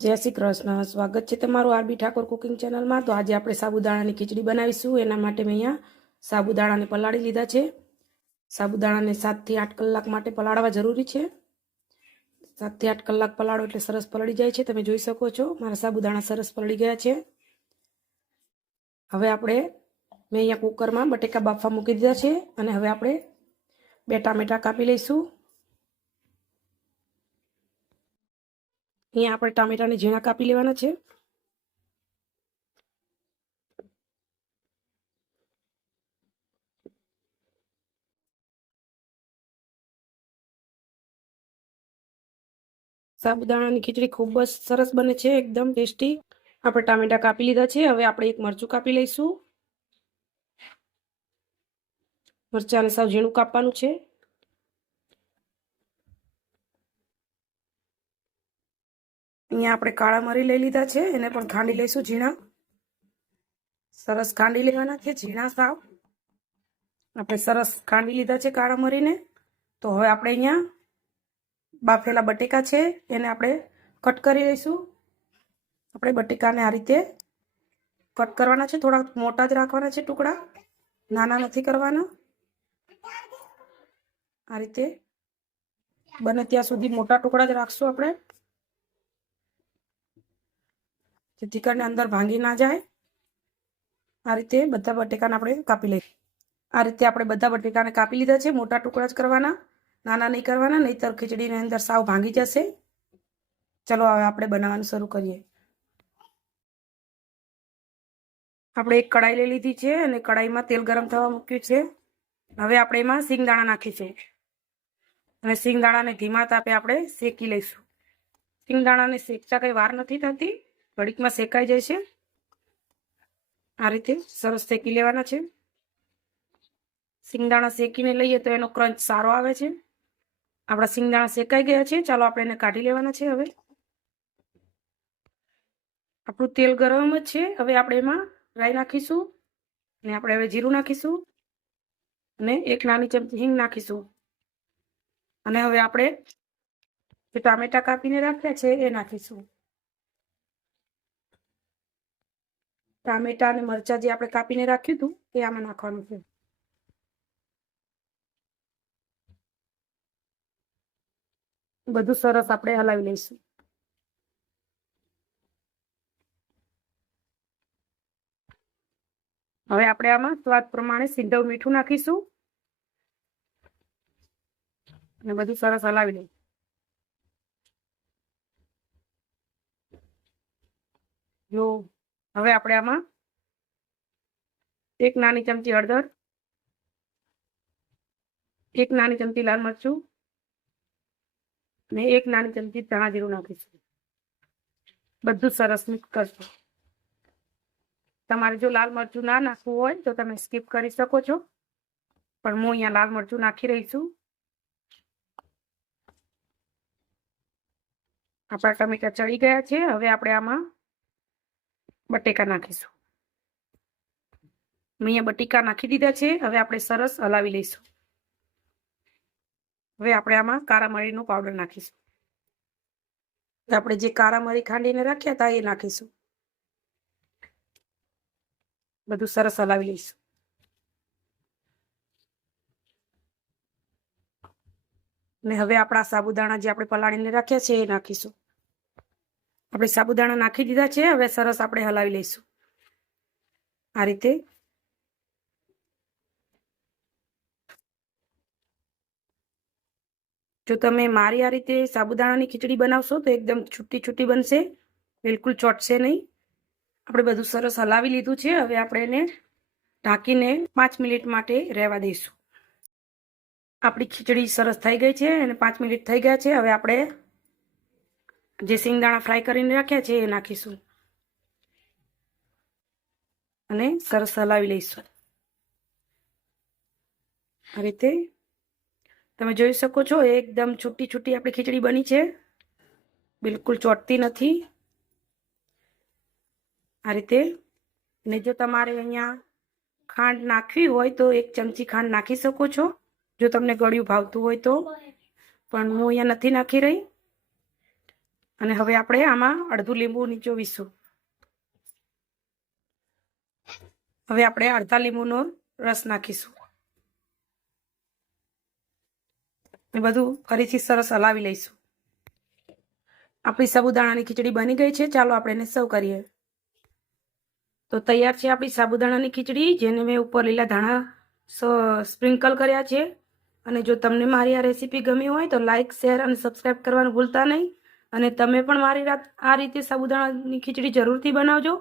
જય શ્રી કૃષ્ણ. સ્વાગત છે તમારું આરબી ઠાકોર કુકિંગ ચેનલમાં. તો આજે આપણે સાબુદાણાની ખીચડી બનાવીશું. એના માટે મેં અહીંયા સાબુદાણાને પલાળી લીધા છે. સાબુદાણાને 7 થી 8 કલાક માટે પલાળવા જરૂરી છે. 7 થી 8 કલાક પલાળો એટલે સરસ પલળી જાય છે. તમે જોઈ શકો છો મારા સાબુદાણા સરસ પલળી ગયા છે. હવે આપણે મેં અહીંયા કુકરમાં બટેકા બાફવા મૂકી દીધા છે અને હવે આપણે 2 ટામેટા કાપી લઈશું. અહીંયા આપણે ટામેટાને ઝીણા કાપી લેવાના છે. સાબુદાણાની ખીચડી ખૂબ જ સરસ બને છે, એકદમ ટેસ્ટી. આપણે ટામેટા કાપી લીધા છે. હવે આપણે એક મરચું કાપી લઈશું. મરચાંને સાવ ઝીણું કાપવાનું છે. અહીંયા આપણે કાળા મરી લઈ લીધા છે, એને પણ ખાંડી લઈશું ઝીણા. સરસ ખાંડી લેવાના છે ઝીણા સાવ. આપણે સરસ ખાંડી લીધા છે કાળા મરીને. તો હવે આપણે અહીંયા બાફેલા બટેકા છે એને આપણે કટ કરી લઈશું. આપણે બટેકાને આ રીતે કટ કરવાના છે. થોડા મોટા જ રાખવાના છે ટુકડા, નાના નથી કરવાના. આ રીતે બને ત્યાં સુધી મોટા ટુકડા જ રાખશું આપણે, જેથી કરીને અંદર ભાંગી ના જાય. આ રીતે બધા બટેકાને આપણે કાપી લઈશું. આ રીતે આપણે બધા બટેકાને કાપી લીધા છે. મોટા ટુકડા જ કરવાના, નાના નહીં કરવાના, નહીંતર ખીચડીની અંદર સાવ ભાંગી જશે. ચલો હવે આપણે બનાવવાનું શરૂ કરીએ. આપણે એક કડાઈ લઈ લીધી છે અને કડાઈમાં તેલ ગરમ થવા મૂક્યું છે. હવે આપણે એમાં સિંગદાણા નાખીશું અને સિંગદાણાને ધીમા તાપે આપણે શેકી લઈશું. સિંગદાણાને શેકતા કંઈ વાર નથી થતી, ઘડીકમાં શેકાઈ જાય છે. આ રીતે સરસ શેકી લેવાના છે. સિંગદાણા શેકીને લઈએ તો એનો ક્રંચ સારો આવે છે. આપણા સિંગદાણા શેકાઈ ગયા છે. ચાલો આપણે એને કાઢી લેવાના છે. હવે આપણું તેલ ગરમ જ છે. હવે આપણે એમાં રાઈ નાખીશું અને આપણે હવે જીરું નાખીશું અને એક નાની ચમચી હિંગ નાખીશું. અને હવે આપણે જે ટામેટા કાપીને રાખ્યા છે એ નાખીશું. ટામેટા અને મરચાં જે આપણે કાપીને રાખ્યું હતું એ આમાં નાખવાનું છે. બધું સરસ આપણે હલાવી લઈશું. હવે આપણે આમાં સ્વાદ પ્રમાણે સિંધવ મીઠું નાખીશું અને બધું સરસ હલાવી લઈશું. જો હવે આપણે આમાં એક નાની ચમચી હળદર, એક નાની ચમચી લાલ મરચું અને એક નાની ચમચી ધાણા જીરું નાખીશું. બધું સરસ મિક્સ કરશું. તમારે જો લાલ મરચું ના નાખવું હોય તો તમે સ્કીપ કરી શકો છો, પણ હું અહીંયા લાલ મરચું નાખી રહી છું. આપણા ટમેટા ચડી ગયા છે. હવે આપણે આમાં બટેકા નાખીશું. મેં અહીંયા બટેકા નાખી દીધા છે. હવે આપણે સરસ હલાવી લઈશું. હવે આપણે આમાં કાળા મરીનો પાવડર નાખીશું. આપણે જે કાળા મરી ખાંડીને રાખ્યા હતા એ નાખીશું. બધું સરસ હલાવી લઈશું. અને હવે આપણા સાબુદાણા જે આપણે પલાળીને રાખ્યા છે એ નાખીશું. આપણે સાબુદાણા નાખી દીધા છે. હવે સરસ આપણે હલાવી લઈશું. આ રીતે જો તમે મારી આ રીતે સાબુદાણાની ખીચડી બનાવશો તો એકદમ છૂટી છૂટી બનશે, બિલકુલ ચોટશે નહીં. આપણે બધું સરસ હલાવી લીધું છે. હવે આપણે એને ઢાંકીને 5 મિનિટ માટે રહેવા દઈશું. આપણી ખીચડી સરસ થઈ ગઈ છે અને 5 મિનિટ થઈ ગયા છે. હવે આપણે જે સિંગદાણા ફ્રાય કરીને રાખ્યા છે એ નાખીશું અને સરસ હલાવી લઈશું. આ રીતે તમે જોઈ શકો છો એકદમ છૂટી છૂટી આપણી ખીચડી બની છે, બિલકુલ ચોટતી નથી. આ રીતે. અને જો તમારે અહીંયા ખાંડ નાખવી હોય તો 1 ચમચી ખાંડ નાખી શકો છો, જો તમને ગળ્યું ભાવતું હોય તો, પણ હું અહીંયા નથી નાખી રહી. અને હવે આપણે આમાં અડધું લીંબુ નીચોવીશું. હવે આપણે અડધા લીંબુનો રસ નાખીશું. એ બધું ફરીથી સરસ હલાવી લઈશું. આપણી સાબુદાણાની ખીચડી બની ગઈ છે. ચાલો આપણે એને સર્વ કરીએ. તો તૈયાર છે આપણી સાબુદાણાની ખીચડી, જેને મેં ઉપર લીલા ધાણા સ્પ્રિંકલ કર્યા છે. અને જો તમને મારી આ રેસીપી ગમી હોય તો લાઇક, શેર અને સબસ્ક્રાઈબ કરવાનું ભૂલતા નહીં. અને તમે પણ મારી આ રીતે સાબુદાણાની ખીચડી જરૂરથી બનાવજો.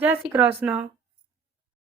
જય શ્રી કૃષ્ણ.